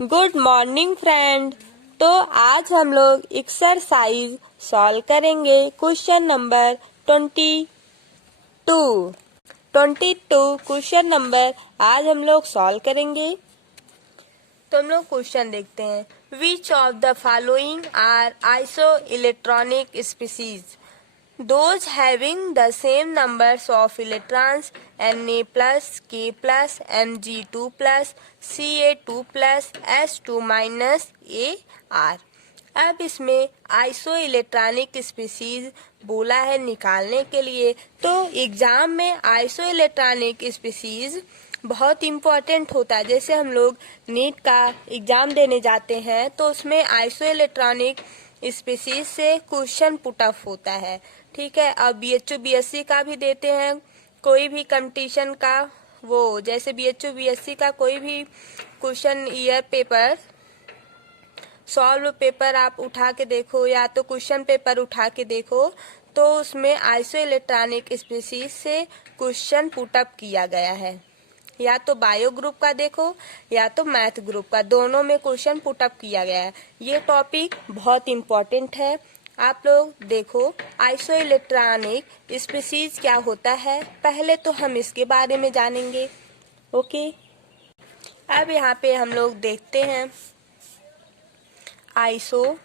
Good morning friend. तो आज हम लोग एक्सरसाइज सॉल्व करेंगे। क्वेश्चन नंबर 22 क्वेश्चन नंबर आज हम लोग सॉल्व करेंगे। तो हम लोग क्वेश्चन देखते हैं। Which of the following are isoelectronic species? Those having the same numbers of electrons Na plus, K plus, Mg2 plus, Ca2 plus, S2 minus Ar। अब इसमें आइसो इलेक्ट्रॉनिक स्पीसीज बोला है निकालने के लिए। तो एग्जाम में आइसो इलेक्ट्रॉनिक स्पीसीज बहुत इम्पोर्टेंट होता है। जैसे हम लोग नीट का एग्जाम देने जाते हैं तो उसमें आइसो इलेक्ट्रॉनिक स्पीसीज से क्वेश्चन पुट अप होता है। ठीक है। अब BHO BSc का भी देते हैं, कोई भी कंपटीशन का, वो जैसे BHO BSc का कोई भी question year paper solve paper आप उठा के देखो या तो क्वेश्चन पेपर उठा के देखो, तो उसमें आइसो इलेक्ट्रॉनिक स्पीसीज से क्वेश्चन पुट अप किया गया है। या तो बायो ग्रुप का देखो या तो मैथ ग्रुप का, दोनों में क्वेश्चन पुट अप किया गया है। ये टॉपिक बहुत इम्पोर्टेंट है। आप लोग देखो आइसो इलेक्ट्रॉनिक स्पीसीज क्या होता है, पहले तो हम इसके बारे में जानेंगे। ओके। अब यहाँ पे हम लोग देखते हैं iso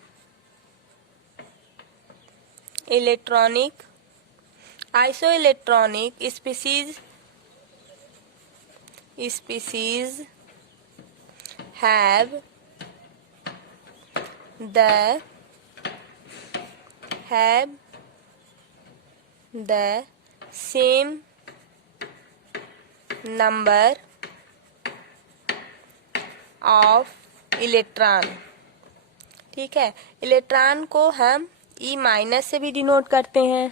electronic species have the same number of electron। ठीक है। इलेक्ट्रॉन को हम E माइनस से भी डिनोट करते हैं।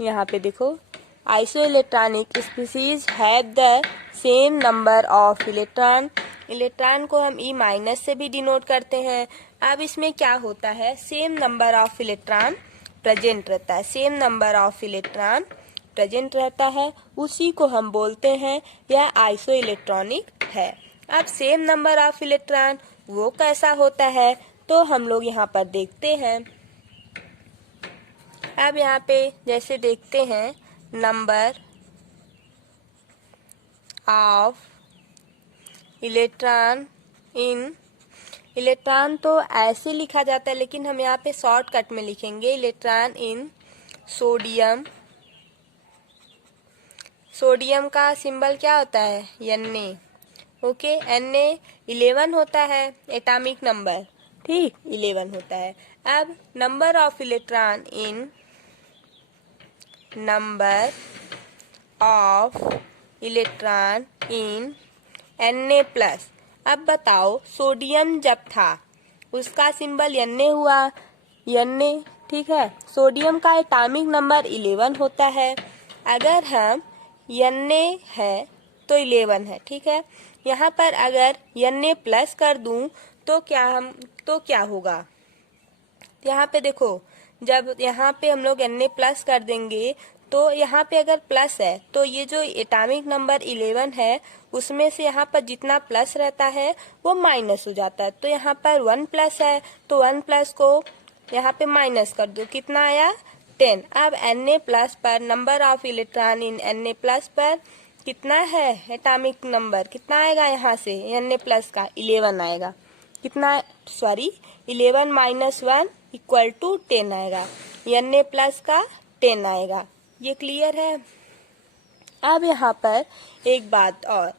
यहाँ पे देखो iso electronic species have the same number of electron को हम E माइनस से भी डिनोट करते हैं। अब इसमें क्या होता है, same number of electron present रहता है। Same number of electron present रहता है, उसी को हम बोलते हैं यह आइसो इलेक्ट्रॉनिक है। अब सेम नंबर ऑफ इलेक्ट्रॉन वो कैसा होता है, तो हम लोग यहाँ पर देखते हैं। अब यहाँ पे जैसे देखते हैं number of electron in, electron तो ऐसे लिखा जाता है लेकिन हम यहाँ पे शॉर्टकट में लिखेंगे इलेक्ट्रॉन इन सोडियम। सोडियम का सिंबल क्या होता है, Na। ओके। Na 11 होता है एटॉमिक नंबर, ठीक 11 होता है। अब number of electron in Na plus. अब बताओ सोडियम जब था उसका सिंबल Na हुआ, Na। ठीक है। सोडियम का एटॉमिक नंबर 11 होता है। अगर हम Na है तो 11 है। ठीक है। यहाँ पर अगर Na प्लस कर दूं तो क्या होगा, यहाँ पे देखो जब यहाँ पे हम लोग Na प्लस कर देंगे तो यहाँ पे अगर प्लस है तो ये जो एटॉमिक नंबर 11 है उसमें से यहाँ पर जितना प्लस रहता है वो माइनस हो जाता है। तो यहाँ पर 1 प्लस है तो 1 प्लस को यहाँ पे माइनस कर दो, कितना आया 10। अब Na प्लस पर number of electron in Na plus पर कितना है एटॉमिक नंबर, कितना आएगा यहाँ से Na प्लस का 11 आएगा। कितना 11 माइनस 1 इक्वल टू 10 आएगा। Na प्लस का 10 आएगा। ये क्लियर है। अब यहाँ पर एक बात और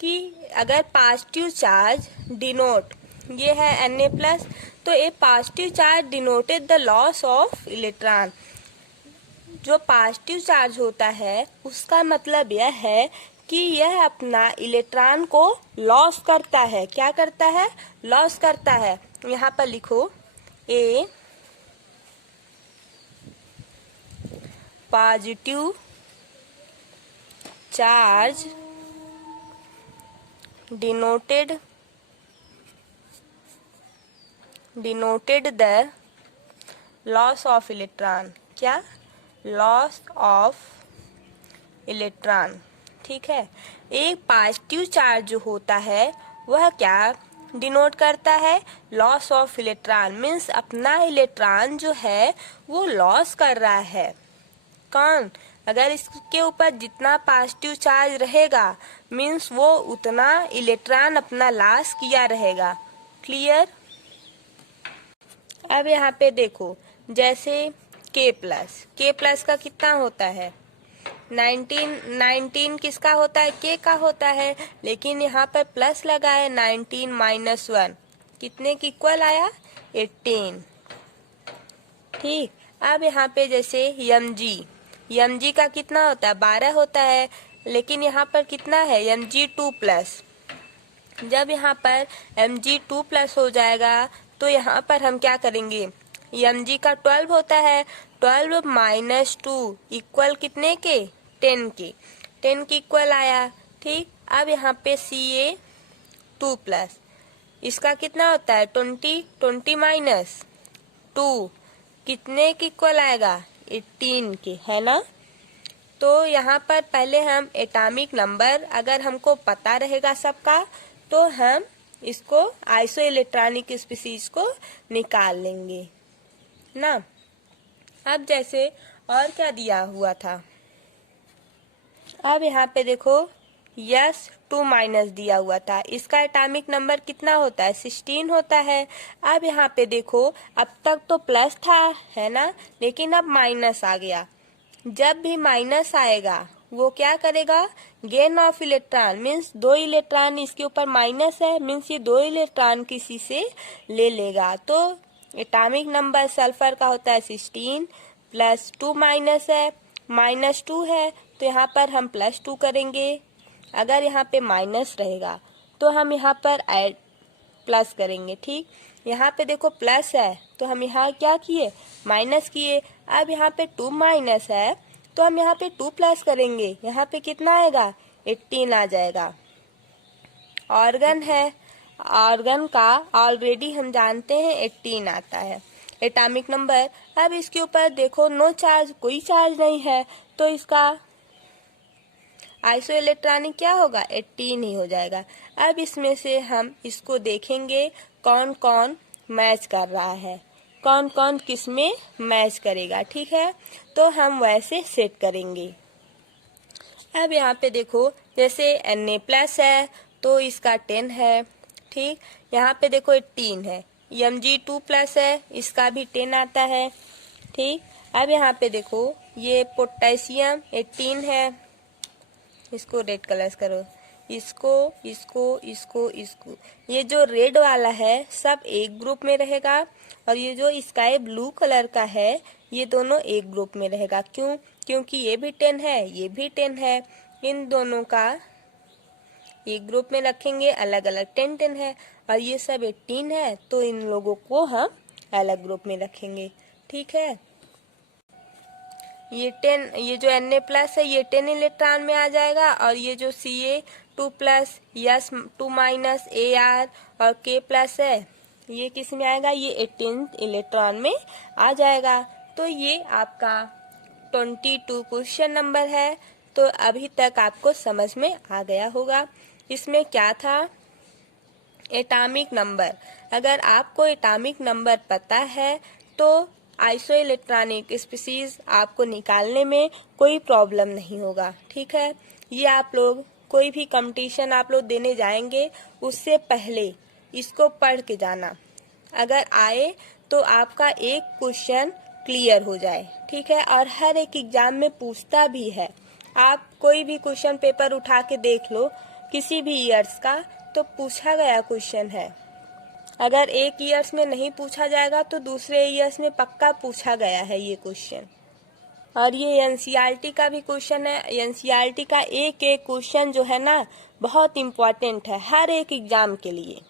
कि अगर पॉजिटिव चार्ज डिनोट, ये है Na प्लस, तो ये positive charge denoted the loss of electron. जो पॉजिटिव चार्ज होता है उसका मतलब यह है कि यह अपना इलेक्ट्रॉन को लॉस करता है। क्या करता है, लॉस करता है। यहाँ पर लिखो a positive charge denoted the loss of electron. क्या, लॉस ऑफ इलेक्ट्रॉन। ठीक है। एक पॉजिटिव चार्ज जो होता है वह क्या डिनोट करता है? लॉस ऑफ इलेक्ट्रॉन, मीन्स अपना इलेक्ट्रॉन जो है वो लॉस कर रहा है। कौन? अगर इसके ऊपर जितना पॉजिटिव चार्ज रहेगा मीन्स वो उतना इलेक्ट्रॉन अपना लॉस किया रहेगा। क्लियर? अब यहाँ पे देखो, जैसे के प्लस का कितना होता है? 19 किसका होता है? के का होता है, लेकिन यहाँ पर प्लस लगा है। 19 माइनस 1 कितने की इक्वल आया? 18। ठीक। अब यहाँ पे जैसे एम जी का कितना होता है? 12 होता है, लेकिन यहाँ पर कितना है? Mg2 plus. जब यहाँ पर Mg2 प्लस हो जाएगा तो यहाँ पर हम क्या करेंगे? Mg का 12 होता है, 12 माइनस 2 इक्वल कितने के? 10 के। 10 की इक्वल आया। ठीक। अब यहाँ पे Ca2 प्लस, इसका कितना होता है? 20 माइनस 2 कितने की इक्वल आएगा? 18 के, है ना? तो यहाँ पर पहले हम एटॉमिक नंबर अगर हमको पता रहेगा सबका तो हम इसको आइसो इलेक्ट्रॉनिक स्पीशीज को निकाल लेंगे ना। अब जैसे और क्या दिया हुआ था? अब यहाँ पे देखो S2 माइनस दिया हुआ था, इसका एटॉमिक नंबर कितना होता है? 16 होता है। अब यहाँ पे देखो, अब तक तो प्लस था, है ना, लेकिन अब माइनस आ गया। जब भी माइनस आएगा वो क्या करेगा? Gain of electron, means 2 electron इसके ऊपर माइनस है, मीन्स ये 2 इलेक्ट्रॉन किसी से ले लेगा। तो एटॉमिक नंबर सल्फर का होता है 16 प्लस 2 माइनस है, -2 है तो यहाँ पर हम +2 करेंगे। अगर यहाँ पे माइनस रहेगा तो हम यहाँ पर ऐड प्लस करेंगे। ठीक। यहाँ पे देखो प्लस है तो हम यहाँ क्या किए? माइनस किए। अब यहाँ पे 2 माइनस है तो हम यहाँ पे 2 प्लस करेंगे। यहाँ पे कितना आएगा? 18 आ जाएगा। ऑर्गन है, ऑर्गन का ऑलरेडी हम जानते हैं 18 आता है एटॉमिक नंबर। अब इसके ऊपर देखो नो चार्ज, कोई चार्ज नहीं है, तो इसका आइसो इलेक्ट्रॉनिक क्या होगा? 18 ही हो जाएगा। अब इसमें से हम इसको देखेंगे कौन कौन मैच कर रहा है, कौन कौन किस में मैच करेगा। ठीक है, तो हम वैसे सेट करेंगे। अब यहाँ पे देखो, जैसे Na+ है तो इसका 10 है। ठीक। यहाँ पे देखो 18 है। Mg2+ है, इसका भी 10 आता है। ठीक। अब यहाँ पे देखो ये पोटेशियम 18 है, इसको रेड कलर करो, इसको इसको इसको इसको, ये जो रेड वाला है सब एक ग्रुप में रहेगा और ये जो स्काई ब्लू कलर का है ये दोनों एक ग्रुप में रहेगा। क्यों? क्योंकि ये भी 10 है, ये भी 10 है, इन दोनों का एक ग्रुप में रखेंगे, अलग अलग 10 है, और ये सब 18 है तो इन लोगों को हम अलग ग्रुप में रखेंगे। ठीक है। ये 10, ये जो Na+ है ये 10 इलेक्ट्रॉन में आ जाएगा, और ये जो Ca2+, S2 माइनस Ar और K+ है ये किस में आएगा? ये 18 इलेक्ट्रॉन में आ जाएगा। तो ये आपका 22 क्वेश्चन नंबर है। तो अभी तक आपको समझ में आ गया होगा। इसमें क्या था? Atomic number. अगर आपको एटॉमिक नंबर पता है तो आइसो इलेक्ट्रॉनिक स्पीशीज आपको निकालने में कोई प्रॉब्लम नहीं होगा। ठीक है। ये आप लोग कोई भी कंपटीशन आप लोग देने जाएंगे उससे पहले इसको पढ़ के जाना, अगर आए तो आपका एक क्वेश्चन क्लियर हो जाए। ठीक है। और हर एक एग्जाम में पूछता भी है, आप कोई भी क्वेश्चन पेपर उठा के देख लो किसी भी ईयर्स का, तो पूछा गया क्वेश्चन है। अगर एक ईयर्स में नहीं पूछा जाएगा तो दूसरे ईयर्स में पक्का पूछा गया है ये क्वेश्चन। और ये एनसीईआरटी का भी क्वेश्चन है। एनसीईआरटी का एक एक क्वेश्चन जो है ना बहुत इम्पोर्टेंट है हर एक एग्जाम के लिए।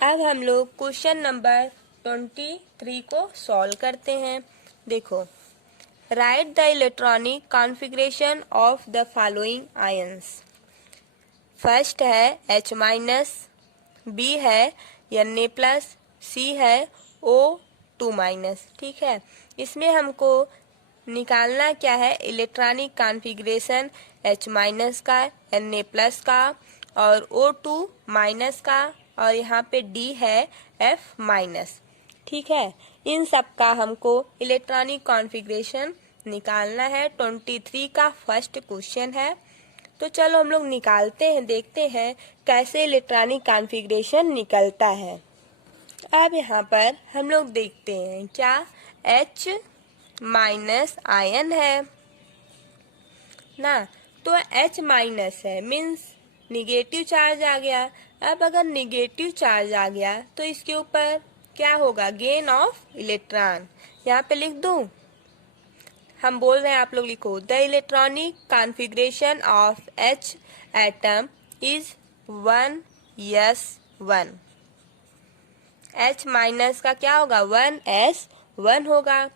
अब हम लोग क्वेश्चन नंबर 23 को सॉल्व करते हैं। देखो, right the electronic configuration of the following ions. First है H-, B है Na+, C है O2-। ठीक है। इसमें हमको निकालना क्या है? इलेक्ट्रॉनिक कॉन्फ़िगरेशन H- का, Na+ का और O2 माइनस का, और यहाँ पे D है F माइनस। ठीक है, इन सब का हमको इलेक्ट्रॉनिक कॉन्फ़िगरेशन निकालना है। 23 का फर्स्ट क्वेश्चन है, तो चलो हम लोग निकालते हैं, देखते हैं कैसे इलेक्ट्रॉनिक कॉन्फ़िगरेशन निकलता है। अब यहाँ पर हम लोग देखते हैं क्या H माइनस आयन है ना, तो H माइनस है मीन्स निगेटिव चार्ज आ गया। अब अगर निगेटिव चार्ज आ गया तो इसके ऊपर क्या होगा, गेन ऑफ इलेक्ट्रॉन। यहाँ पे लिख दूं, हम बोल रहे हैं, आप लोग लिखो, the electronic configuration of H atom is 1s1। H minus का क्या होगा, 1s1 होगा।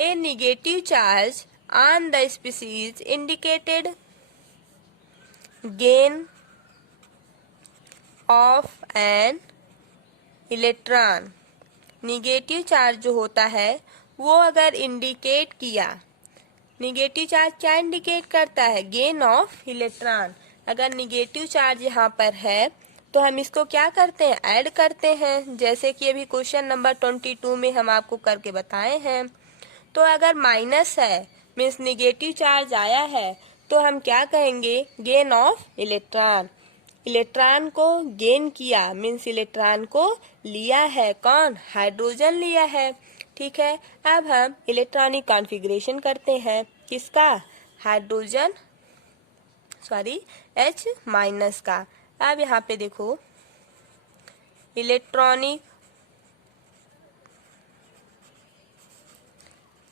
A negative charge on the species indicated gain of an electron. Negative charge जो होता है वो अगर इंडिकेट किया, निगेटिव चार्ज क्या इंडिकेट करता है, गेन ऑफ इलेक्ट्रॉन। अगर निगेटिव चार्ज यहाँ पर है तो हम इसको क्या करते हैं, ऐड करते हैं, जैसे कि अभी क्वेश्चन नंबर 22 में हम आपको करके बताए हैं। तो अगर माइनस है मीन्स निगेटिव चार्ज आया है तो हम क्या कहेंगे, गेन ऑफ इलेक्ट्रॉन। इलेक्ट्रॉन को गेन किया मीन्स इलेक्ट्रॉन को लिया है, कौन, हाइड्रोजन लिया है। ठीक है, अब हम इलेक्ट्रॉनिक कॉन्फ़िगरेशन करते हैं, किसका, हाइड्रोजन H माइनस का। अब यहाँ पे देखो, electronic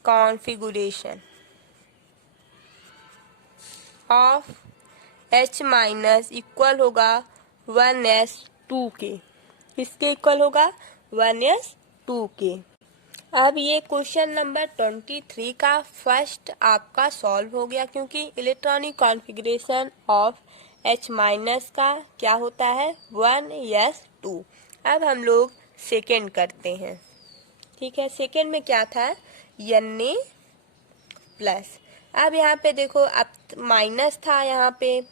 configuration of H minus equal होगा 1s2 के, इसके इक्वल होगा 1s2 के। अब ये क्वेश्चन नंबर 23 का फर्स्ट आपका सॉल्व हो गया, क्योंकि electronic configuration of H minus का क्या होता है, 1s2। अब हम लोग सेकेंड करते हैं। ठीक है, सेकेंड में क्या था, Na प्लस। अब यहाँ पे देखो, अब माइनस था यहाँ पे,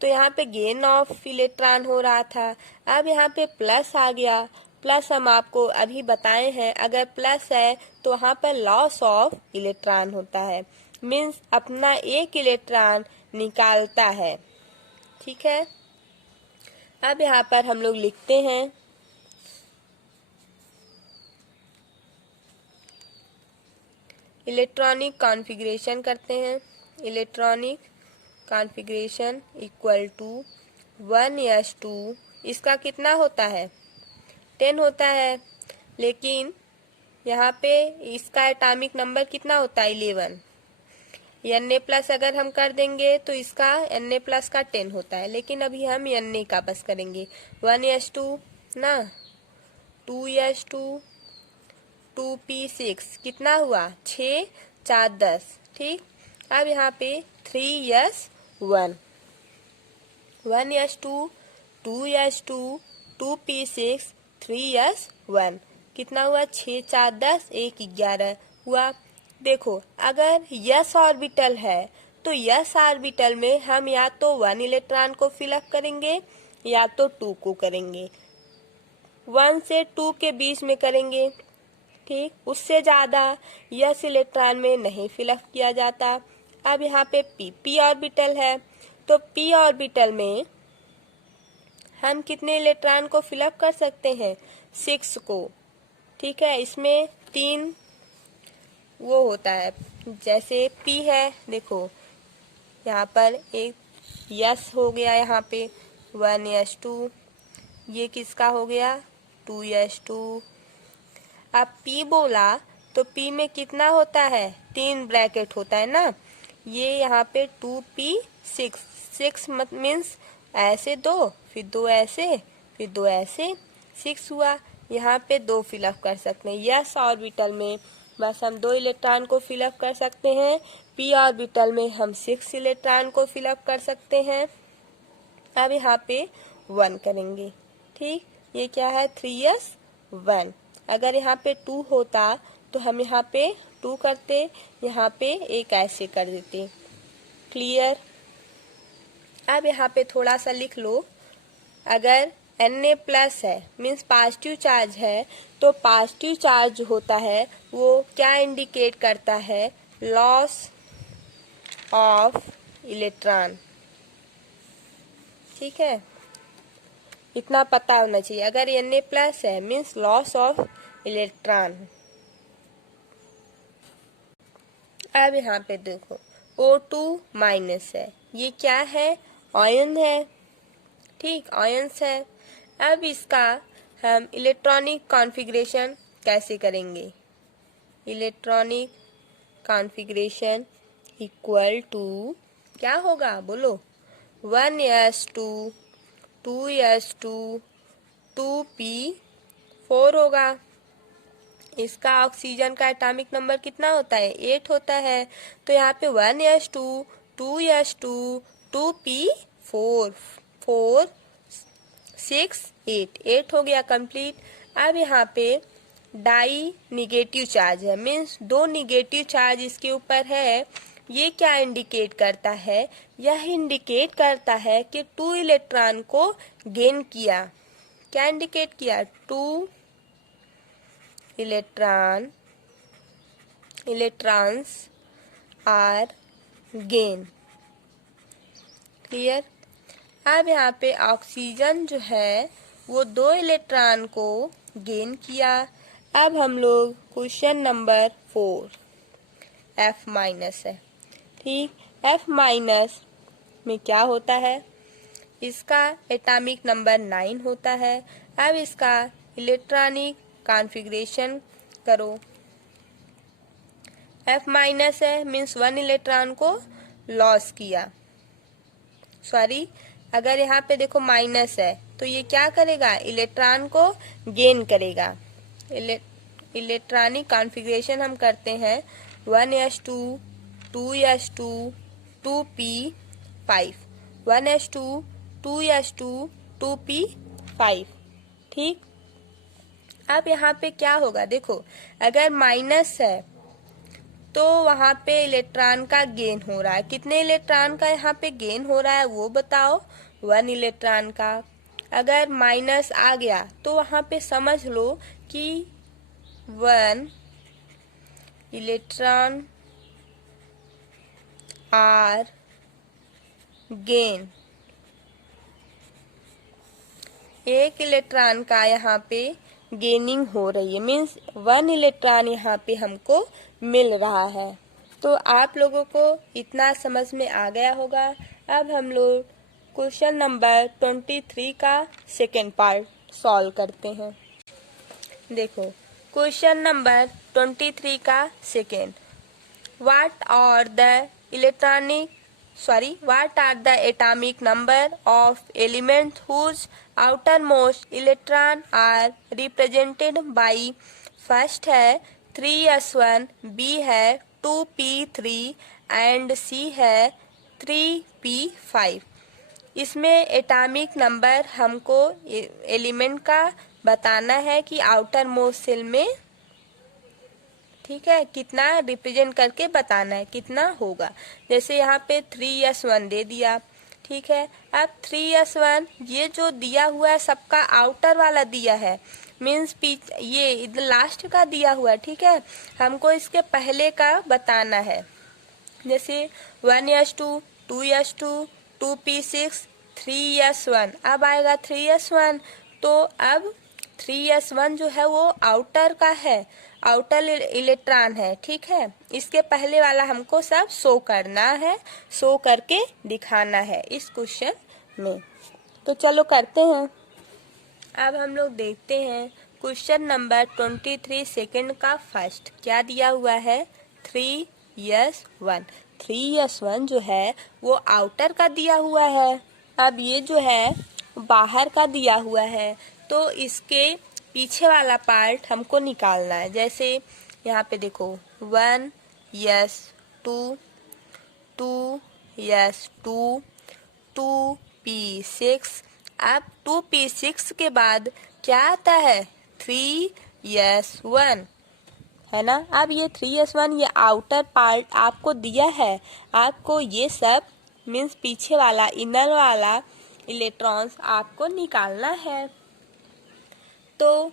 तो यहाँ पे गेन ऑफ इलेक्ट्रॉन हो रहा था। अब यहाँ पे प्लस आ गया, प्लस हम आपको अभी बताए हैं, अगर प्लस है तो वहाँ पर लॉस ऑफ इलेक्ट्रॉन होता है, मीन्स अपना एक इलेक्ट्रॉन निकालता है। ठीक है, अब यहाँ पर हम लोग लिखते हैं, इलेक्ट्रॉनिक कॉन्फ़िगरेशन करते हैं। Electronic configuration equal to 1s2, इसका कितना होता है, 10 होता है, लेकिन यहाँ पे इसका एटॉमिक नंबर कितना होता है, 11। Na प्लस अगर हम कर देंगे तो इसका Na प्लस का 10 होता है, लेकिन अभी हम Na का बस करेंगे। 1s2 ना, 2s2, 2p6 कितना हुआ, 6 4 10। ठीक, अब यहाँ पे 3s1, 1s2, 2s2, 2p6, 3s1 कितना हुआ, 6 4 10, 1 11 हुआ। देखो, अगर यस ऑर्बिटल है तो यस ऑर्बिटल में हम या तो 1 इलेक्ट्रॉन को फिलअप करेंगे या तो 2 को करेंगे, 1 से 2 के बीच में करेंगे। ठीक, उससे ज़्यादा यस इलेक्ट्रॉन में नहीं फिलअप किया जाता। अब यहाँ पे p ऑर्बिटल है, तो p ऑर्बिटल में हम कितने इलेक्ट्रॉन को फिलअप कर सकते हैं, 6 को। ठीक है, इसमें 3 वो होता है, जैसे p है, देखो यहाँ पर एक यस हो गया, यहाँ पे 1s2, ये किसका हो गया, 2s2। अब p बोला तो p में कितना होता है, 3 ब्रैकेट होता है ना, ये यहाँ पे 2p6, 6 मीन्स ऐसे 2, फिर 2 ऐसे, फिर 2 ऐसे, 6 हुआ। यहाँ पे 2 फिलअप कर सकते हैं, यस ऑर्बिटल में बस हम 2 इलेक्ट्रॉन को फिलअप कर सकते हैं, p ऑर्बिटल में हम 6 इलेक्ट्रॉन को फिलअप कर सकते हैं। अब यहाँ पे 1 करेंगे। ठीक, ये क्या है, 3s1। अगर यहाँ पे 2 होता तो हम यहाँ पे 2 करते, यहाँ पे एक ऐसे कर देते। क्लियर, अब यहाँ पे थोड़ा सा लिख लो, अगर Na प्लस है मीन्स पॉजिटिव चार्ज है, तो पॉजिटिव चार्ज होता है वो क्या इंडिकेट करता है, लॉस ऑफ इलेक्ट्रॉन। ठीक है, इतना पता होना चाहिए। अगर Na प्लस है मीन्स लॉस ऑफ इलेक्ट्रॉन। अब यहाँ पे देखो O2 माइनस है, ये क्या है, आयन है। ठीक, आयन्स है। अब इसका हम इलेक्ट्रॉनिक कॉन्फ़िगरेशन कैसे करेंगे, इलेक्ट्रॉनिक कॉन्फ़िगरेशन इक्वल टू क्या होगा बोलो, 1s2 2s2 2p4 होगा। इसका ऑक्सीजन का एटॉमिक नंबर कितना होता है, 8 होता है। तो यहाँ पे 1s2 2s2 2p4 4 6 8 हो गया कंप्लीट। अब यहाँ पे डाई निगेटिव चार्ज है मीन्स 2 निगेटिव चार्ज इसके ऊपर है। ये क्या इंडिकेट करता है, यह इंडिकेट करता है कि 2 इलेक्ट्रॉन को गेन किया। क्या इंडिकेट किया, 2 इलेक्ट्रॉन्स आर गेन। क्लियर। अब यहाँ पे ऑक्सीजन जो है वो 2 इलेक्ट्रॉन को गेन किया। अब हम लोग क्वेश्चन नंबर 4 F माइनस है। ठीक, F माइनस में क्या होता है, इसका एटॉमिक नंबर 9 होता है। अब इसका इलेक्ट्रॉनिक कॉन्फ़िगरेशन करो। F माइनस है मीन्स 1 इलेक्ट्रॉन को लॉस किया। सॉरी, अगर यहाँ पे देखो माइनस है तो ये क्या करेगा, इलेक्ट्रॉन को गेन करेगा। इलेक्ट्रॉनिक कॉन्फ़िगरेशन हम करते हैं 1s2 2s2 2p5 1s2 2s2 2p5। ठीक, अब यहाँ पे क्या होगा, देखो अगर माइनस है तो वहाँ पे इलेक्ट्रॉन का गेन हो रहा है। कितने इलेक्ट्रॉन का यहाँ पे गेन हो रहा है वो बताओ, 1 इलेक्ट्रॉन का। अगर माइनस आ गया तो वहाँ पे समझ लो कि 1 इलेक्ट्रॉन आर गेन, 1 इलेक्ट्रॉन का यहाँ पे गेनिंग हो रही है मीन्स 1 इलेक्ट्रॉन यहाँ पे हमको मिल रहा है। तो आप लोगों को इतना समझ में आ गया होगा। अब हम लोग क्वेश्चन नंबर 23 का सेकेंड पार्ट सॉल्व करते हैं। देखो क्वेश्चन नंबर 23 का second, what are the atomic number of elements whose outermost electron are represented by, first है 3s1, बी है 2p3 एंड सी है 3p5। इसमें एटॉमिक नंबर हमको एलिमेंट का बताना है कि आउटर मोस्ट सेल में, ठीक है, कितना रिप्रेजेंट करके बताना है कितना होगा। जैसे यहाँ पे 3s1 दे दिया, ठीक है। अब 3s1 ये जो दिया हुआ है सबका आउटर वाला दिया है मीन्स ये लास्ट का दिया हुआ है, ठीक है। हमको इसके पहले का बताना है। जैसे 1s2 2s2 2p6 3s1, अब आएगा 3s1। तो अब 3s1 जो है वो आउटर का है, आउटर इलेक्ट्रॉन है, ठीक है। इसके पहले वाला हमको सब शो करना है, शो करके दिखाना है इस क्वेश्चन में। तो चलो करते हैं। अब हम लोग देखते हैं क्वेश्चन नंबर 23 सेकंड का फर्स्ट क्या दिया हुआ है, 3s1। 3s1 जो है वो आउटर का दिया हुआ है। अब ये जो है बाहर का दिया हुआ है, तो इसके पीछे वाला पार्ट हमको निकालना है। जैसे यहाँ पे देखो 1s2 2s2 2p6। अब 2p6 के बाद क्या आता है, 3s1 है ना। अब ये 3s1 ये आउटर पार्ट आपको दिया है, आपको ये सब मीन्स पीछे वाला इनर वाला इलेक्ट्रॉन्स आपको निकालना है। तो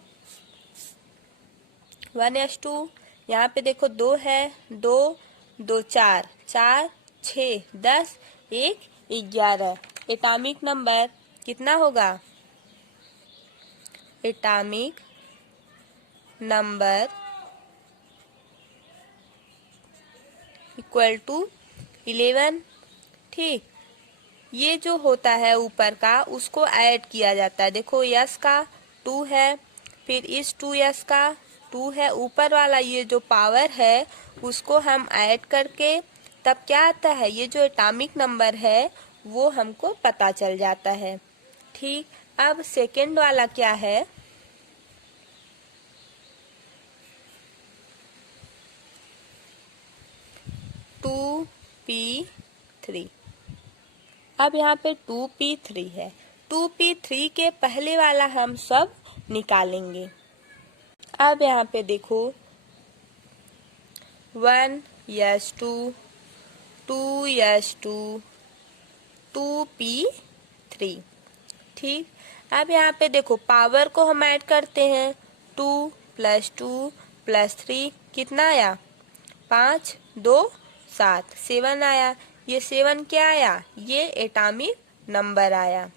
1s2 यहाँ पे देखो 2 है, 2 2 4 4 6 10 1 11। एटॉमिक नंबर कितना होगा? Atomic number equal to 11। ठीक, ये जो होता है ऊपर का उसको ऐड किया जाता है। देखो यस का 2 है, फिर इस 2s का 2 है, ऊपर वाला ये जो पावर है उसको हम ऐड करके तब क्या आता है, ये जो एटॉमिक नंबर है वो हमको पता चल जाता है। ठीक, अब सेकेंड वाला क्या है? 2p3। अब यहाँ पे 2p3 है, 2p3 के पहले वाला हम सब निकालेंगे। अब यहाँ पे देखो 1s2 2s2 2p3। ठीक, अब यहाँ पे देखो पावर को हम ऐड करते हैं। 2 + 2 + 3 कितना आया? 5 2 7 7 आया। ये 7 क्या आया? ये एटॉमिक नंबर आया।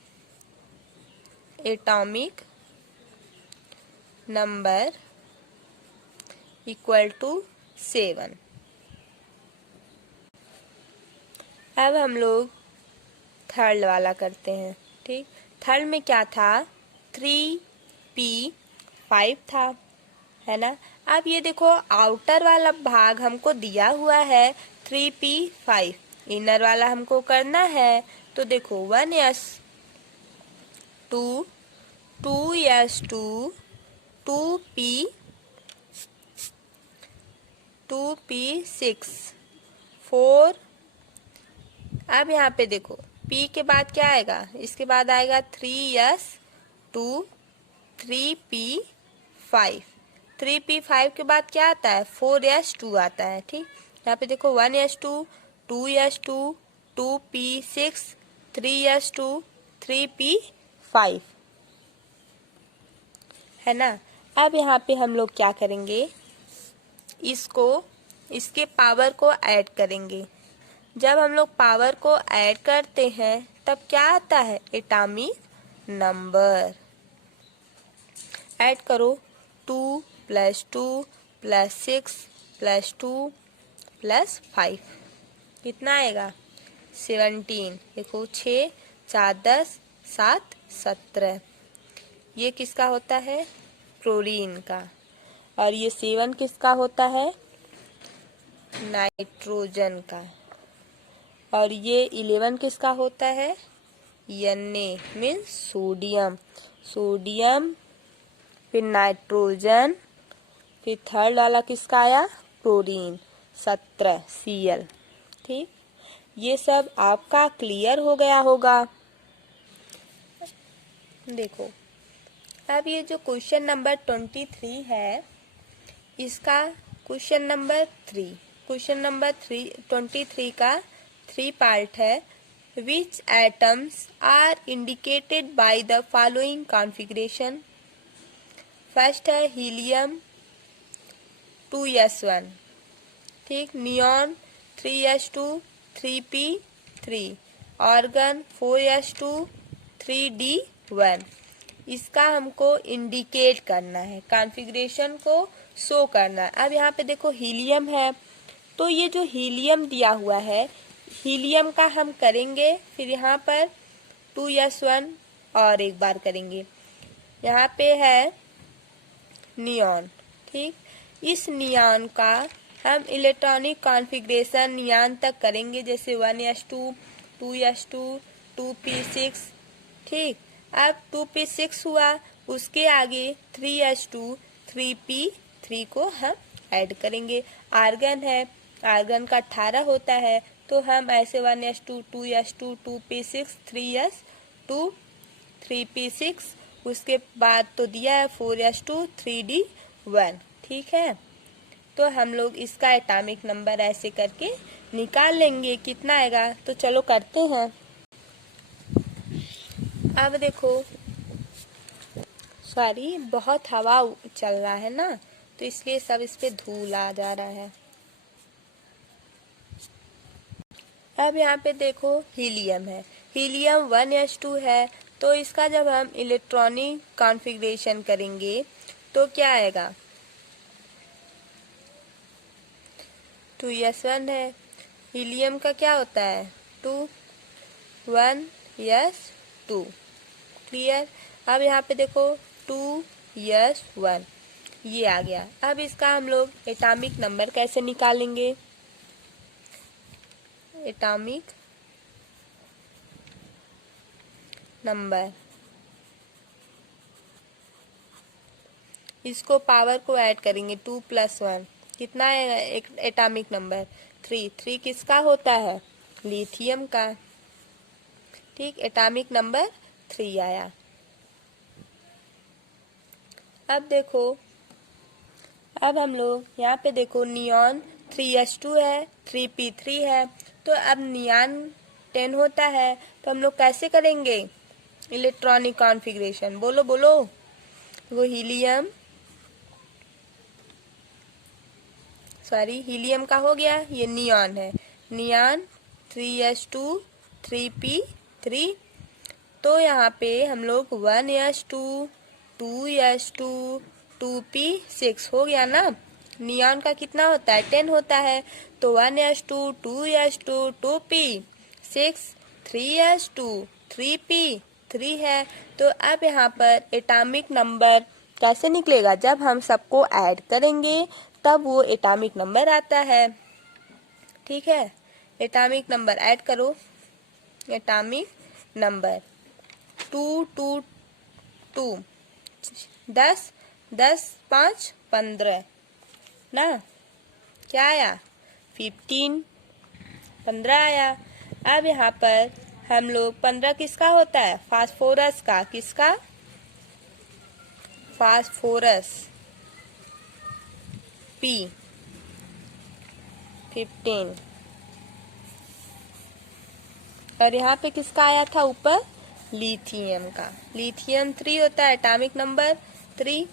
Atomic number equal to 7। अब हम लोग थर्ड वाला करते हैं। ठीक, थर्ड में क्या था? 3p5 था, है ना। अब ये देखो आउटर वाला भाग हमको दिया हुआ है 3p5, इनर वाला हमको करना है। तो देखो 1s2 2s2 2p6 4। अब यहाँ पे देखो p के बाद क्या आएगा? इसके बाद आएगा 3s2 3p5। 3p5 के बाद क्या आता है? 4s2 आता है। ठीक, यहाँ पे देखो 1s2 2s2 2p6 3s2 3p5, है ना। अब यहाँ पे हम लोग क्या करेंगे? इसके पावर को ऐड करेंगे। जब हम लोग पावर को ऐड करते हैं तब क्या आता है? Atomic number. ऐड करो 2 + 2 + 6 + 2 + 5 कितना आएगा? 17। देखो 6 4 10 7 17। ये किसका होता है? क्लोरीन का। और ये 7 किसका होता है? नाइट्रोजन का। और ये 11 किसका होता है? Na means sodium. सोडियम, फिर नाइट्रोजन, फिर थर्ड वाला किसका आया? Chlorine 17 Cl। ठीक, ये सब आपका क्लियर हो गया होगा। देखो अब ये जो क्वेश्चन नंबर 23 है, इसका क्वेश्चन नंबर 23 का 3 पार्ट है। Which atoms are indicated by the following configuration? First है हीलियम 2s1। ठीक, neon 3s2 3p3, organ 4s2 3d1। इसका हमको इंडिकेट करना है, कॉन्फ़िगरेशन को शो करना है। अब यहाँ पे देखो हीलियम है, तो ये जो हीलियम दिया हुआ है, हीलियम का हम करेंगे, फिर यहाँ पर 2s1 और एक बार करेंगे। यहाँ पे है नियॉन। ठीक, इस नियॉन का हम इलेक्ट्रॉनिक कॉन्फ़िगरेशन नियॉन तक करेंगे, जैसे 1s2 2s2 2p6। ठीक, अब 2p6 हुआ, उसके आगे 3s2 3p3 को हम ऐड करेंगे। आर्गन है, आर्गन का 18 होता है, तो हम ऐसे 1s2 2s2 2p6 3s2 3p6, उसके बाद तो दिया है 4s2 3d1। ठीक है, तो हम लोग इसका एटॉमिक नंबर ऐसे करके निकाल लेंगे, कितना आएगा। तो चलो करते हैं। अब देखो, सॉरी, बहुत हवा चल रहा है ना, तो इसलिए सब इस पे धूल आ जा रहा है। अब यहाँ पे देखो हीलियम है, हीलियम 1s2 है, तो इसका जब हम इलेक्ट्रॉनिक कॉन्फ़िगरेशन करेंगे तो क्या आएगा, 2s1 है। हीलियम का क्या होता है, 2 1s2, क्लियर। अब यहाँ पे देखो 2s1 ये आ गया। अब इसका हम लोग एटॉमिक नंबर कैसे निकालेंगे, एटॉमिक नंबर, इसको पावर को ऐड करेंगे, 2 + 1 कितना आएगा, एक एटॉमिक नंबर 3। 3 किसका होता है, लिथियम का, ठीक। एटॉमिक नंबर 3 आया। अब देखो, अब हम लोग यहाँ पे देखो नियॉन 3s2 है, 3p3 है, तो अब नियॉन 10 होता है, तो हम लोग कैसे करेंगे इलेक्ट्रॉनिक कॉन्फ़िगरेशन, बोलो बोलो। वो हीलियम, सॉरी हीलियम का हो गया, ये नियॉन है, नियॉन 3s2 3p3, तो यहाँ पे हम लोग 1s2 2s2 2p6 हो गया ना। नियॉन का कितना होता है, 10 होता है, तो 1s2 2s2 2p6 3s2 3p3 है। तो अब यहाँ पर एटॉमिक नंबर कैसे निकलेगा, जब हम सबको ऐड करेंगे तब वो एटॉमिक नंबर आता है, ठीक है। एटॉमिक नंबर ऐड करो, एटॉमिक नंबर 2 2 2 10 10 5 15 ना, क्या आया 15 आया। अब यहाँ पर हम लोग 15 किसका होता है, फास्फोरस का, किसका, फास्फोरस P15, और यहाँ पे किसका आया था ऊपर, लिथियम का, लिथियम 3 होता है, एटॉमिक नंबर 3,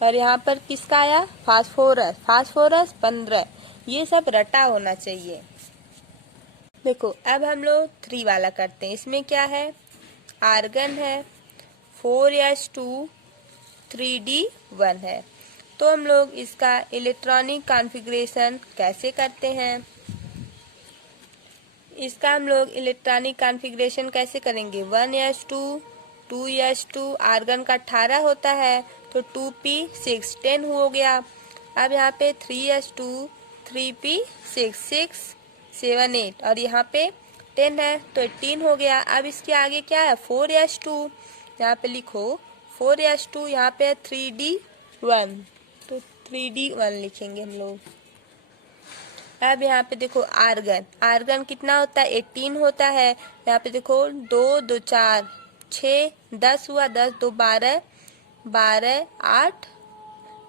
और यहाँ पर किसका आया, फास्फोरस, फास्फोरस 15, ये सब रटा होना चाहिए। देखो अब हम लोग 3 वाला करते हैं, इसमें क्या है, आर्गन है, 4s2 3d1 है, तो हम लोग इसका इलेक्ट्रॉनिक कॉन्फ़िगरेशन कैसे करते हैं, इसका हम लोग इलेक्ट्रॉनिक कॉन्फ़िगरेशन कैसे करेंगे, 1s2 2s2, आर्गन का 18 होता है, तो 2p6 10 हो गया। अब यहाँ पे 3s2 3p6 6 7 8, और यहाँ पे 10 है तो 18 हो गया। अब इसके आगे क्या है, 4s2, यहाँ पे लिखो 4s2, यहाँ पे 3d1, तो 3d1 लिखेंगे हम लोग। अब यहाँ पे देखो आर्गन, आर्गन कितना होता है, 18 होता है, यहाँ पे देखो 2 2 4 6 10 हुआ, 10 2 12 12 8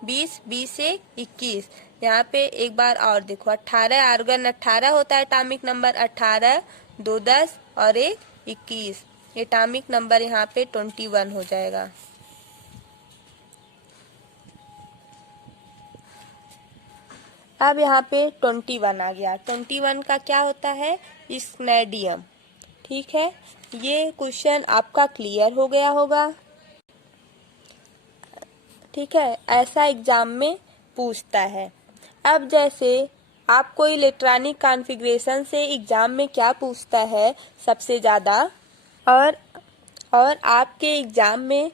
20 20 1 21, यहाँ पे एक बार और देखो 18, आर्गन 18 होता है, एटॉमिक नंबर 18 2 10 और 1 21, एटॉमिक नंबर यहाँ पे 21 हो जाएगा। अब यहाँ पे 21 आ गया, 21 का क्या होता है, स्कैंडियम, ठीक है। ये क्वेश्चन आपका क्लियर हो गया होगा, ठीक है, ऐसा एग्जाम में पूछता है। अब जैसे आपको इलेक्ट्रॉनिक कॉन्फ़िगरेशन से एग्जाम में क्या पूछता है सबसे ज़्यादा, और आपके एग्जाम में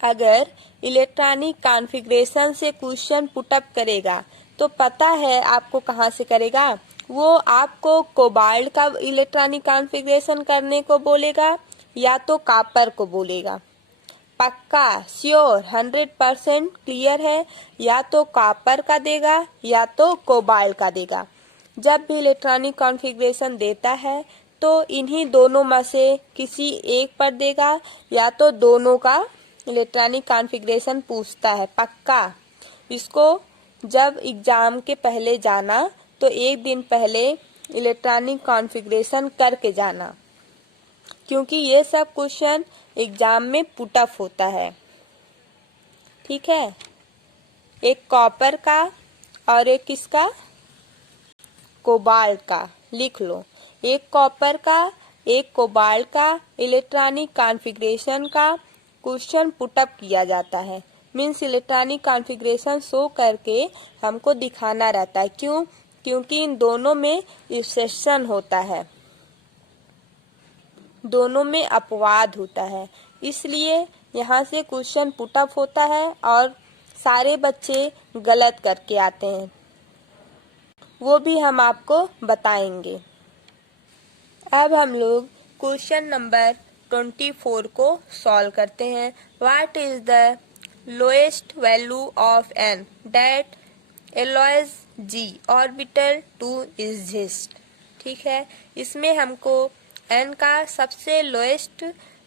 अगर इलेक्ट्रॉनिक कॉन्फ़िगरेशन से क्वेश्चन पुटअप करेगा तो पता है आपको कहाँ से करेगा, वो आपको कोबाल्ट का इलेक्ट्रॉनिक कॉन्फ़िगरेशन करने को बोलेगा या तो कॉपर को बोलेगा, पक्का श्योर 100% क्लियर है, या तो कॉपर का देगा या तो कोबाल्ट का देगा। जब भी इलेक्ट्रॉनिक कॉन्फ़िगरेशन देता है तो इन्हीं दोनों में से किसी एक पर देगा, या तो दोनों का इलेक्ट्रॉनिक कॉन्फ़िगरेशन पूछता है पक्का। इसको जब एग्जाम के पहले जाना तो एक दिन पहले इलेक्ट्रॉनिक कॉन्फ़िगरेशन करके जाना, क्योंकि ये सब क्वेश्चन एग्जाम में पुट अप होता है। ठीक है, एक कॉपर का और एक किसका, कोबाल्ट का। लिख लो, एक कॉपर का एक कोबाल्ट का इलेक्ट्रॉनिक कॉन्फ़िगरेशन का क्वेश्चन पुटअप किया जाता है। मीन्स इलेक्ट्रॉनिक कॉन्फ़िगरेशन शो करके हमको दिखाना रहता है। क्यों? क्योंकि इन दोनों में इंसेप्शन होता है, दोनों में अपवाद होता है, इसलिए यहाँ से क्वेश्चन पुटअप होता है और सारे बच्चे गलत करके आते हैं, वो भी हम आपको बताएंगे। अब हम लोग क्वेश्चन नंबर 24 को सॉल्व करते हैं। What is the lowest value of n that allows g orbital to exist. ठीक है, इसमें हमको n का सबसे लोएस्ट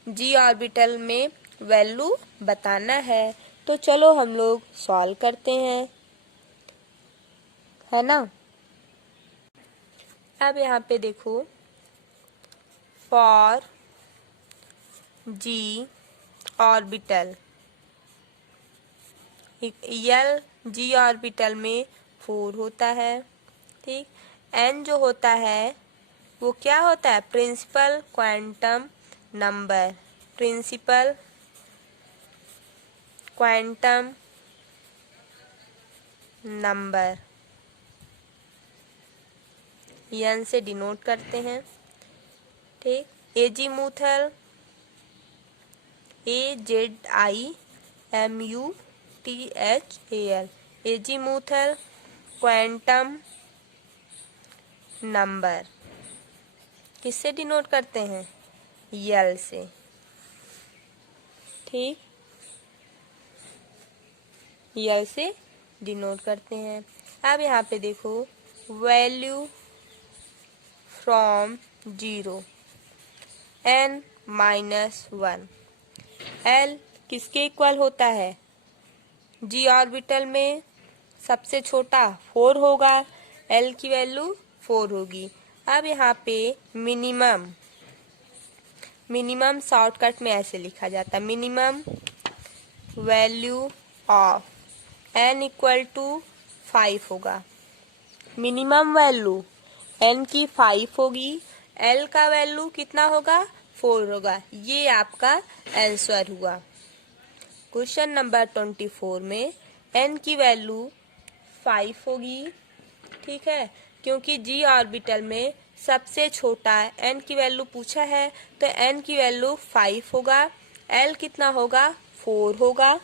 g ऑर्बिटल में वैल्यू बताना है। तो चलो हम लोग सॉल्व करते हैं, है ना। अब यहाँ पे देखो, for g orbital L g orbital में 4 होता है। ठीक, n जो होता है वो क्या होता है, principal quantum number, principal quantum number n से डिनोट करते हैं। ठीक, azimuthal AZIMUTHAL azimuthal quantum number किससे डिनोट करते हैं, यल से। ठीक, यल से डिनोट करते हैं। अब यहाँ पे देखो, वैल्यू फ्रॉम 0 n-1 l किसके इक्वल होता है, g ऑर्बिटल में सबसे छोटा 4 होगा, l की वैल्यू 4 होगी। अब यहाँ पे मिनिमम शॉर्टकट में ऐसे लिखा जाता है, minimum value of n equal to 5 होगा। मिनिमम वैल्यू n की 5 होगी, l का वैल्यू कितना होगा, 4 होगा। ये आपका आंसर हुआ। क्वेश्चन नंबर 24 में n की वैल्यू 5 होगी। ठीक है, क्योंकि g ऑर्बिटल में सबसे छोटा n की वैल्यू पूछा है, तो n की वैल्यू 5 होगा, l कितना होगा, 4 होगा।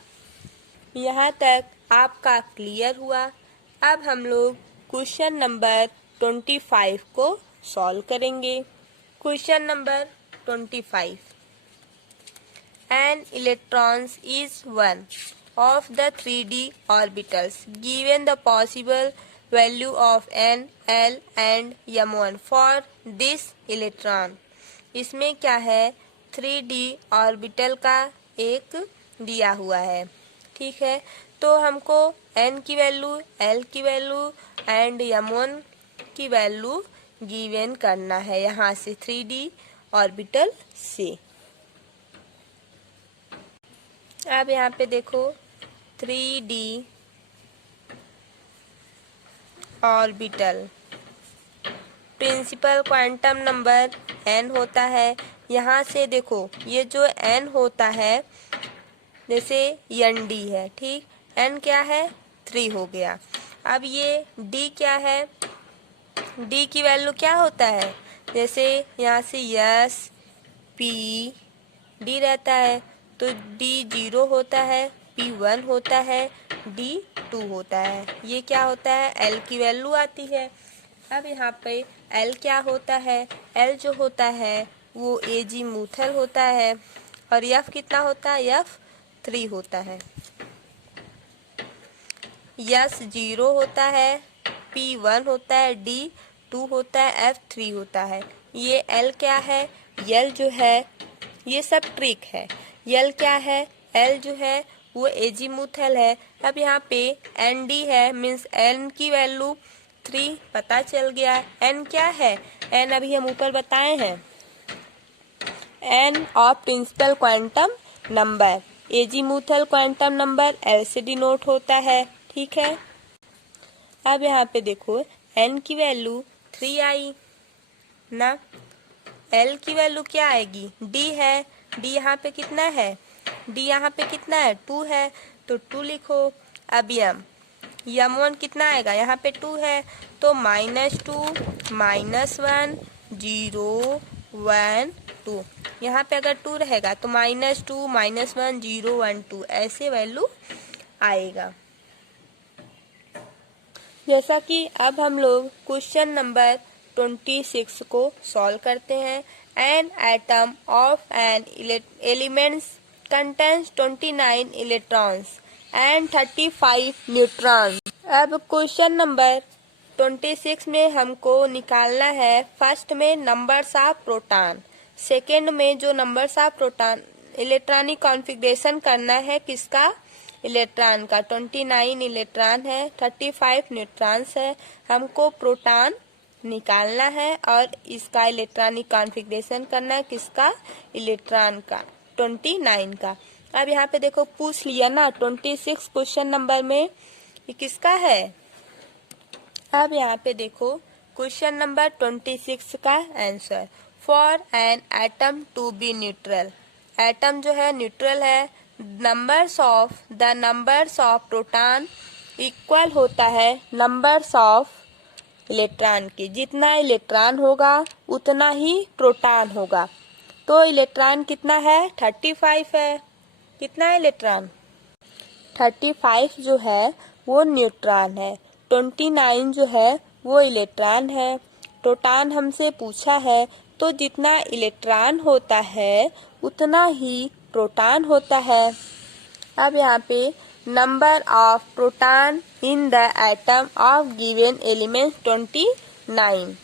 यहाँ तक आपका क्लियर हुआ। अब हम लोग क्वेश्चन नंबर 25 को सॉल्व करेंगे। Question number 25, an electron is one of the 3D orbitals given the possible value of n, l and m1 for this electron। इसमें क्या है, 3D ऑर्बिटल का एक दिया हुआ है। ठीक है, तो हमको n की वैल्यू, l की वैल्यू एंड m1 की वैल्यू गिवन करना है यहाँ से 3D ऑर्बिटल से। अब यहाँ पे देखो, 3D orbital principal quantum number n होता है। यहाँ से देखो, ये जो n होता है, जैसे nd है, ठीक, n क्या है, 3 हो गया। अब ये d क्या है, d की वैल्यू क्या होता है, जैसे यहाँ से s p d रहता है, तो d 0 होता है, p 1 होता है, d 2 होता है। ये क्या होता है, l की वैल्यू आती है। अब यहाँ पे l क्या होता है, l जो होता है वो एजीमुथल होता है, और f कितना होता है, f 3 होता है। s 0 होता है, p 1 होता है, d 2 होता है, f 3 होता है। ये l क्या है, l जो है, ये सब ट्रिक है। l क्या है, l जो है वो एजीमुथल है। अब यहाँ पे nd है, मीन्स n की वैल्यू 3 पता चल गया। n क्या है, n अभी हम ऊपर बताए हैं, n of principal quantum number, azimuthal quantum number L से डिनोट होता है। ठीक है, अब यहाँ पे देखो n की वैल्यू 3 आई ना, L की वैल्यू क्या आएगी, D है, D यहाँ पे कितना है, D यहाँ पे कितना है 2 है, तो 2 लिखो। अब यम 1 कितना आएगा, यहाँ पे 2 है, तो -2 -1 0 1 2, यहाँ पे अगर 2 रहेगा तो -2 -1 0 1 2 ऐसे वैल्यू आएगा। जैसा कि अब हम लोग क्वेश्चन नंबर 26 को सॉल्व करते हैं। An atom of an elements contains 29 electrons and 35 neutrons. अब क्वेश्चन नंबर 26 में हमको निकालना है फर्स्ट में नंबर्स ऑफ प्रोटॉन, सेकेंड में जो numbers of proton electronic configuration करना है किसका, इलेक्ट्रॉन का। 29 इलेक्ट्रॉन है, 35 न्यूट्रॉन्स है, हमको प्रोटॉन निकालना है और इसका इलेक्ट्रॉनिक कॉन्फ़िगरेशन करना है किसका, इलेक्ट्रॉन का 29 का। अब यहाँ पे देखो पूछ लिया ना 26 क्वेश्चन नंबर में ये किसका है। अब यहाँ पे देखो क्वेश्चन नंबर 26 का answer, for an atom to be neutral, atom जो है न्यूट्रल है, नंबर्स ऑफ प्रोटॉन इक्वल होता है नंबर्स ऑफ इलेक्ट्रॉन के, जितना इलेक्ट्रॉन होगा उतना ही प्रोटॉन होगा। तो इलेक्ट्रॉन कितना है 35 है, कितना है इलेक्ट्रॉन 35 जो है वो न्यूट्रॉन है, 29 जो है वो इलेक्ट्रॉन है। प्रोटॉन हमसे पूछा है तो जितना इलेक्ट्रॉन होता है उतना ही प्रोटॉन होता है। अब यहाँ पे number of proton in the atom of given element 29,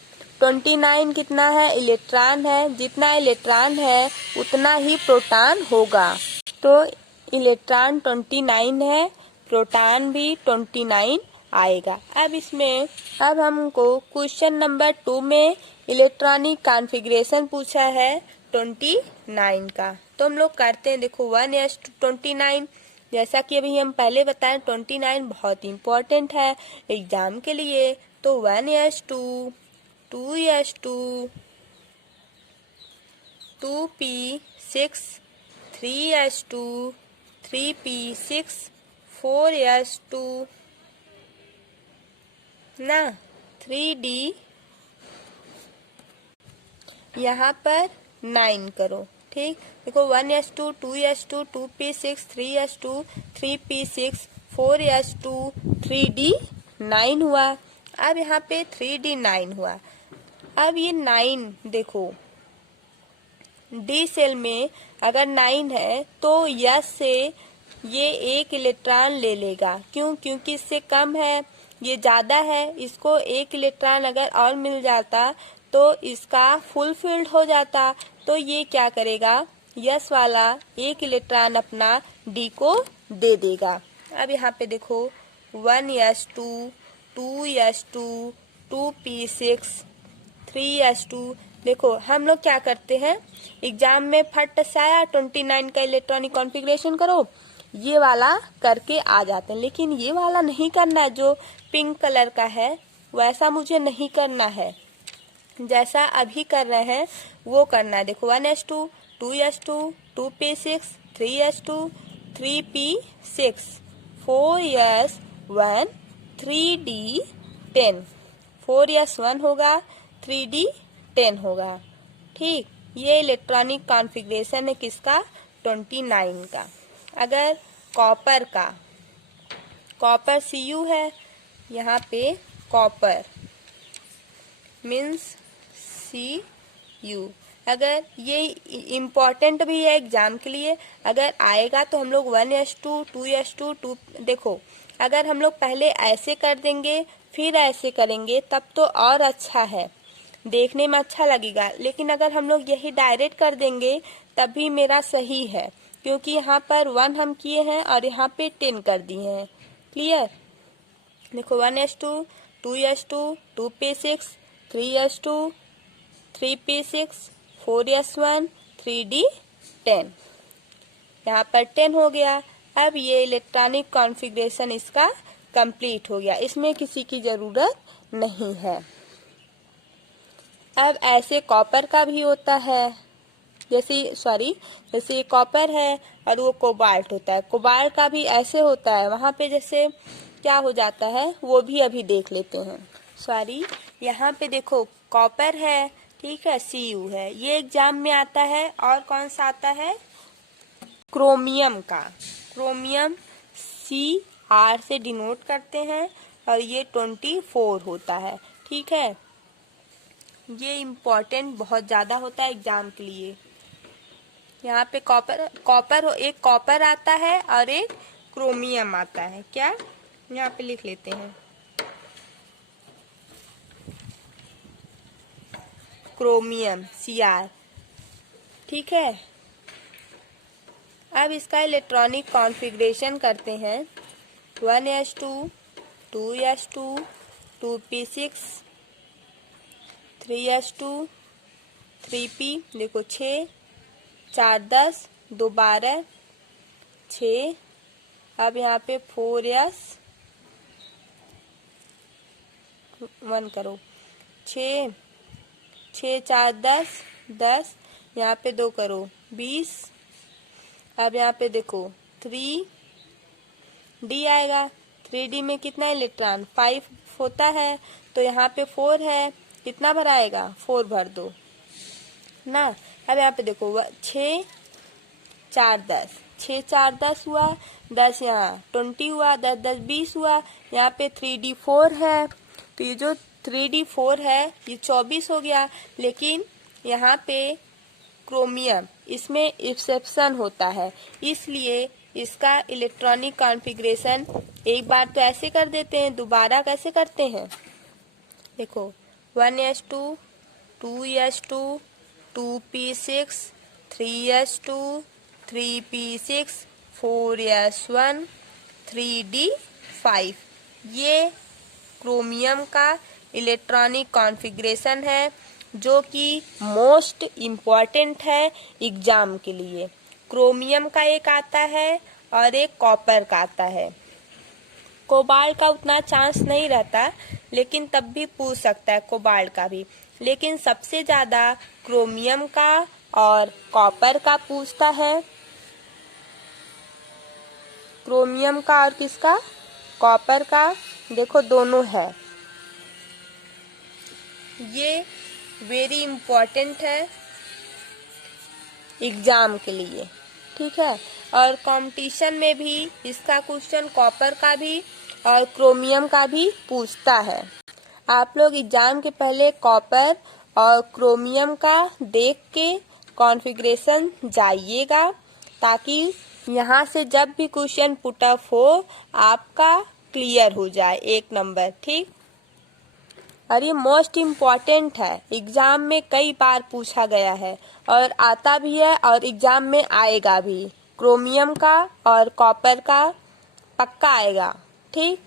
29 कितना है इलेक्ट्रॉन है, जितना इलेक्ट्रॉन है उतना ही प्रोटॉन होगा। तो इलेक्ट्रॉन 29 है, प्रोटॉन भी 29 आएगा। अब हमको क्वेश्चन नंबर 2 में इलेक्ट्रॉनिक कॉन्फ़िगरेशन पूछा है 29 का, तो हम लोग करते हैं। देखो 1s29, जैसा कि अभी हम पहले बताएं 29 बहुत इम्पोर्टेंट है एग्जाम के लिए, तो 1s2 2s2 2p6 3s2 3p6 4s2 ना 3d, यहाँ पर 9 करो। ठीक, देखो 1s2 2s2 2p6 3s2 3p6 4s2 3d 9 हुआ। अब यहाँ पे 3d 9 हुआ। अब ये 9 देखो डी सेल में अगर 9 है तो यस से ये एक इलेक्ट्रॉन ले लेगा, क्यों, क्योंकि इससे कम है, ये ज्यादा है, इसको एक इलेक्ट्रॉन अगर और मिल जाता तो इसका फुलफिल्ड हो जाता, तो ये क्या करेगा, यस वाला एक इलेक्ट्रॉन अपना डी को दे देगा। अब यहाँ पे देखो 1s2 2s2 2p6 3s2, देखो हम लोग क्या करते हैं एग्जाम में फट से आया 29 का इलेक्ट्रॉनिक कॉन्फ़िगरेशन करो, ये वाला करके आ जाते हैं, लेकिन ये वाला नहीं करना है जो पिंक कलर का है, वैसा मुझे नहीं करना है, जैसा अभी कर रहे हैं वो करना है। देखो 1s2 2s2 2p6 3s2 3p6 4s1 3d10, 4s1 होगा 3d 10 होगा। ठीक, ये इलेक्ट्रॉनिक कॉन्फ़िगरेशन है किसका 29 का। अगर कॉपर का, कॉपर Cu है, यहाँ पे कॉपर मीन्स Cu, अगर ये इम्पोर्टेंट भी है एग्जाम के लिए, अगर आएगा तो हम लोग 1s2 2s2 2, देखो अगर हम लोग पहले ऐसे कर देंगे फिर ऐसे करेंगे तब तो और अच्छा है, देखने में अच्छा लगेगा, लेकिन अगर हम लोग यही डायरेक्ट कर देंगे तब भी मेरा सही है, क्योंकि यहाँ पर 1 हम किए हैं और यहाँ पे 10 कर दिए हैं। क्लियर, देखो 1s2 2s2 2p6 3s2 3p6 4s1 3D10, यहाँ पर 10 हो गया। अब ये इलेक्ट्रॉनिक कॉन्फ़िगरेशन इसका कंप्लीट हो गया, इसमें किसी की जरूरत नहीं है। अब ऐसे कॉपर का भी होता है, जैसे ये कॉपर है और वो कोबाल्ट होता है। कोबाल्ट का भी ऐसे होता है, वहाँ पे जैसे क्या हो जाता है वो भी अभी देख लेते हैं। यहाँ पे देखो कॉपर है, ठीक है, Cu है, ये एग्जाम में आता है। और कौन सा आता है? क्रोमियम का। क्रोमियम Cr से डिनोट करते हैं और ये 24 होता है, ठीक है। ये इम्पोर्टेंट बहुत ज़्यादा होता है एग्जाम के लिए। यहाँ पे एक कॉपर आता है और एक क्रोमियम आता है। क्या? यहाँ पे लिख लेते हैं, क्रोमियम Cr, ठीक है। अब इसका इलेक्ट्रॉनिक कॉन्फ़िगरेशन करते हैं। 1s2, 2s2, 2p6, 3s2, 3p, देखो 6, 4 10, 2 12, 6। अब यहाँ पे 4s 1 करो, 6, 6 4 10, 10, यहाँ पे 2 करो 20। अब यहाँ पे देखो 3d आएगा। 3d में कितना इलेक्ट्रॉन? 5 होता है, तो यहाँ पे 4 है, कितना भर आएगा? 4 भर दो ना। अब यहाँ पे देखो 6 4 10, 6 4 10 हुआ, 10 यहाँ 20 हुआ, 10 10 20 हुआ। यहाँ पे 3d4 है, तो ये जो 3d4 है ये 24 हो गया। लेकिन यहाँ पे क्रोमियम, इसमें एक्सेप्शन होता है, इसलिए इसका इलेक्ट्रॉनिक कॉन्फ़िगरेशन एक बार तो ऐसे कर देते हैं, दोबारा कैसे करते हैं? देखो 1s2, 2s2, 2p6, 3s2, 3p6, 4s1, 3d5। ये क्रोमियम का इलेक्ट्रॉनिक कॉन्फ़िगरेशन है जो कि मोस्ट इम्पॉर्टेंट है एग्जाम के लिए। क्रोमियम का एक आता है और एक कॉपर का आता है। कोबाल्ट का उतना चांस नहीं रहता, लेकिन तब भी पूछ सकता है कोबाल्ट का भी। लेकिन सबसे ज़्यादा क्रोमियम का और कॉपर का पूछता है। क्रोमियम का और किसका? कॉपर का। देखो दोनों है। ये वेरी इम्पोर्टेंट है एग्जाम के लिए, ठीक है। और कंपटीशन में भी इसका क्वेश्चन कॉपर का भी और क्रोमियम का भी पूछता है। आप लोग एग्जाम के पहले कॉपर और क्रोमियम का देख के कॉन्फ़िगरेशन जाइएगा, ताकि यहाँ से जब भी क्वेश्चन पुट अप हो आपका क्लियर हो जाए 1 नंबर, ठीक। और ये मोस्ट इम्पॉर्टेंट है, एग्जाम में कई बार पूछा गया है और आता भी है और एग्जाम में आएगा भी। क्रोमियम का और कॉपर का पक्का आएगा, ठीक।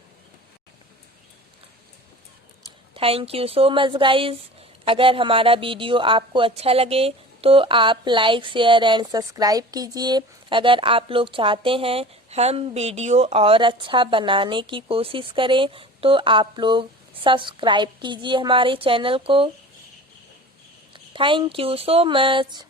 Thank you so much guys. अगर हमारा वीडियो आपको अच्छा लगे तो आप लाइक शेयर एंड सब्सक्राइब कीजिए। अगर आप लोग चाहते हैं हम वीडियो और अच्छा बनाने की कोशिश करें तो आप लोग सब्सक्राइब कीजिए हमारे चैनल को। Thank you so much.